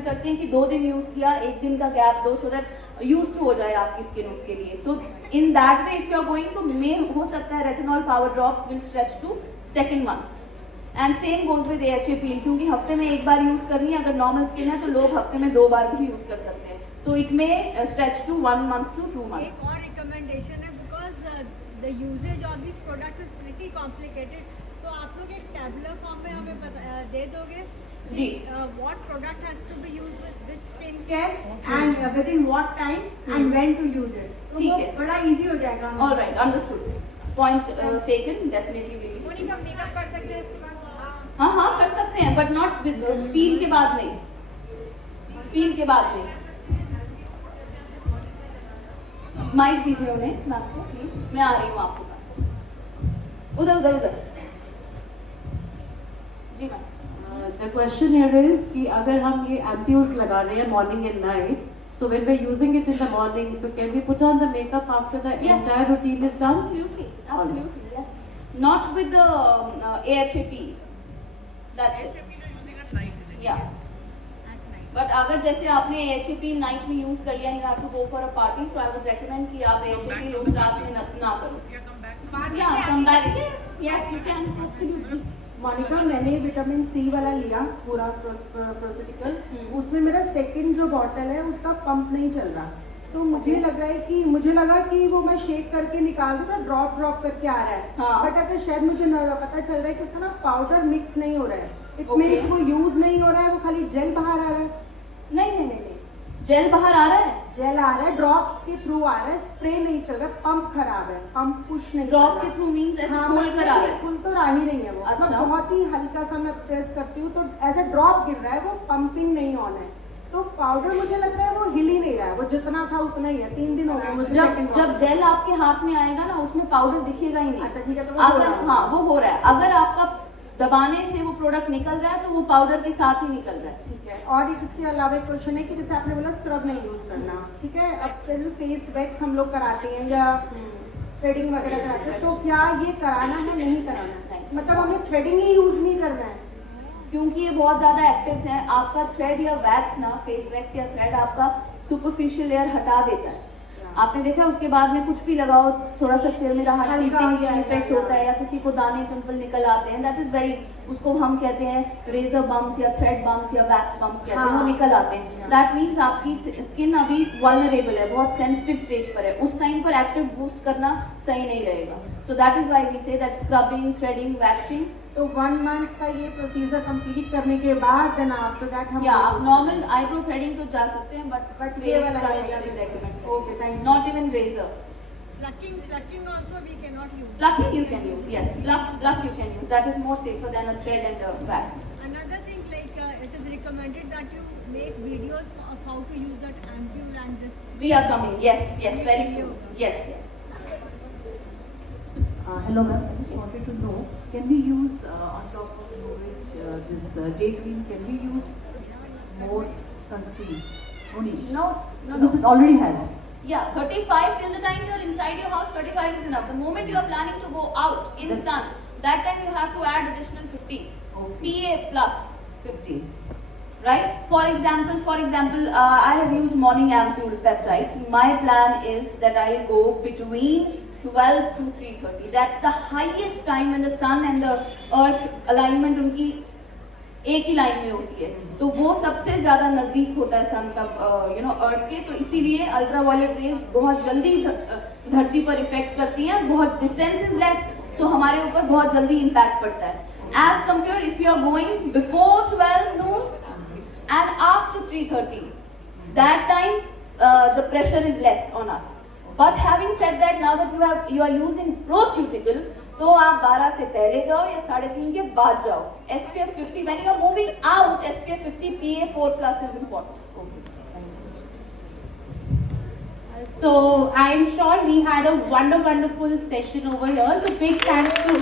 Recommend करते हैं कि 2 दिन यूज किया, 1 दिन का गैप दो, सो दैट यूज टू हो जाए आपकी स्किन उसके लिए. So in that way if you are going तो मे हो सकता है retinol power drops will stretch to second month. And same goes with AHA peel, क्योंकि हफ्ते में एक बार यूज करनी है. अगर नॉर्मल स्किन है तो लोग हफ्ते में 2 बार भी यूज कर सकते हैं. So it may stretch to 1 month to 2 months. एक और रिकमेंडेशन है, because the usages of this products is pretty complicated, तो आप लोग एक टैबुलर फॉर्म में हमें दे दोगे जी. What product has to be used with skin care and within what time and when to use it. ठीक है, बड़ा इजी हो जाएगा. Alright, understood, point taken. Definitely will. Monika makeup कर सकते हैं इसके बाद? हाँ हाँ कर सकते हैं, बट नॉट विद पील के बाद नहीं. पील के बाद नहीं. माइक दीजिए उन्हें, मैं आपको प्लीज. मैं आ रही हूँ आपके पास. उधर उधर उधर. जी ma'am. The question here is कि अगर हम ये ampules लगा रहे हैं morning and night, so when we're using it in the morning, so can we put on the makeup after the Yes. entire routine is done? Absolutely, absolutely, yes. Not with the AHA peel. That's it. Yeah. But अगर जैसे आपने AHA peel night में use कर लिया, you have to go for a party, so I would recommend कि आप AHA peel उस रात में ना करो. Yeah, come back. Yes, yes, you can, absolutely. Monika, मैंने विटामिन सी वाला लिया पूरा प्रोसेटिकल, उसमें मेरा सेकंड जो बॉटल है उसका पंप नहीं चल रहा. तो मुझे लगा कि वो मैं शेक करके निकाल दूँ ना, ड्रॉप करके आ रहा है. हाँ. बट अगर शायद मुझे पता चल रहा है कि उसका ना पाउडर मिक्स नहीं हो रहा है. It Okay. मीन्स वो यूज नहीं हो रहा है, वो खाली जेल बाहर आ रहा है. नहीं नहीं नहीं नहीं, जेल बाहर आ रहा है. जेल आ रहा है, ड्रॉप के थ्रू आ रहा है, स्प्रे नहीं चल रहा है. पंप खराब है, पंप पुश नहीं. ड्रॉप के थ्रू मींस ऐसे खोल कर आ रहा है. खुल तो रहा ही नहीं है वो. अच्छा. मतलब बहुत ही हल्का सा मैं प्रेस करती हूँ तो ऐसा ड्रॉप गिर रहा है, वो पंपिंग नहीं ऑन है. तो पाउडर मुझे लग रहा है वो हिल ही नहीं रहा है, वो जितना था उतना ही है. 3 दिन हो गए मुझे. जब जेल आपके हाथ में आएगा ना, उसमें पाउडर दिखेगा ही नहीं. अच्छा ठीक है, तो वो हो अगर रहा है. हाँ वो हो रहा है, अगर आपका दबाने से वो प्रोडक्ट निकल रहा है तो वो पाउडर के साथ ही निकल रहा है. ठीक है. और इसके अलावा एक क्वेश्चन है कि जैसे आपने बोला स्क्रब नहीं यूज करना, ठीक है. अब जैसे फेस वैक्स हम लोग कराते हैं या थ्रेडिंग वगैरह कराते हैं, तो क्या ये कराना है, नहीं कराना है? मतलब हमें थ्रेडिंग ही यूज नहीं करना है, क्योंकि ये बहुत ज्यादा एक्टिव्स हैं. आपका थ्रेड या वैक्स ना, फेस वैक्स या थ्रेड आपका सुपरफिशियल लेयर हटा देता है. आपने देखा उसके बाद में कुछ भी लगाओ, थोड़ा सा चिरमिराहट सीटिंग इफेक्ट होता है, या किसी को दाने पिंपल निकल आते हैं. दैट इज वेरी, उसको हम कहते हैं रेजर बम्स या थ्रेड बम्स या वैक्स बम्स कहते हैं. वो निकल आते हैं. दैट मीन्स आपकी स्किन अभी वल्नरेबल है, बहुत सेंसिटिव स्टेज पर है. उस टाइम पर एक्टिव बूस्ट करना सही नहीं रहेगा. So that is why we say that scrubbing, threading, waxing. तो 1 मंथ का ये प्रोसीजर कंप्लीट करने के बाद देन आफ्टर दैट हम या आप नॉर्मल आईब्रो थ्रेडिंग तो जा सकते हैं, बट ये वाला recommend. Okay, thank you. Not even razor. Plucking also we cannot use. Plucking you can use, yes. Pluck you can use. That is more safer than a thread and a wax. Another thing, like it is recommended that you make videos of how to use that ampule and this. We are coming. Yes, yes, very soon. Yes, yes. Hello ma'am, I just wanted to know, can we use on top of this day cream, can we use more sunscreen? Only? No, Because it already has. Yeah, 35 till the time you are inside your house, 35 is enough. The moment you are planning to go out in sun, that time you have to add additional 50. Okay. PA plus 50. right? For example, I have used morning ampule peptides. My plan is that I go between 12 to 3:30. That's the highest time when the sun and the earth alignment उनकी एक ही line में होती है, तो वो सबसे ज्यादा नजदीक होता है सन का, अर्थ के. तो इसीलिए अल्ट्रावायलेट रेज बहुत जल्दी धरती पर इफेक्ट करती हैं. बहुत डिस्टेंस इज लेस, सो हमारे ऊपर बहुत जल्दी इम्पैक्ट पड़ता है. As compare if you are going before 12 noon and after 3:30, that time the pressure is less on us. But having said that, now that you are using Pro-Cuticle, तो आप 12 से pehले जाओ या 3:30 के बाद जाओ. SPF 50, when you are moving out, SPF 50 PA4+ is important. So I'm sure we had a wonderful session over here. So big thanks to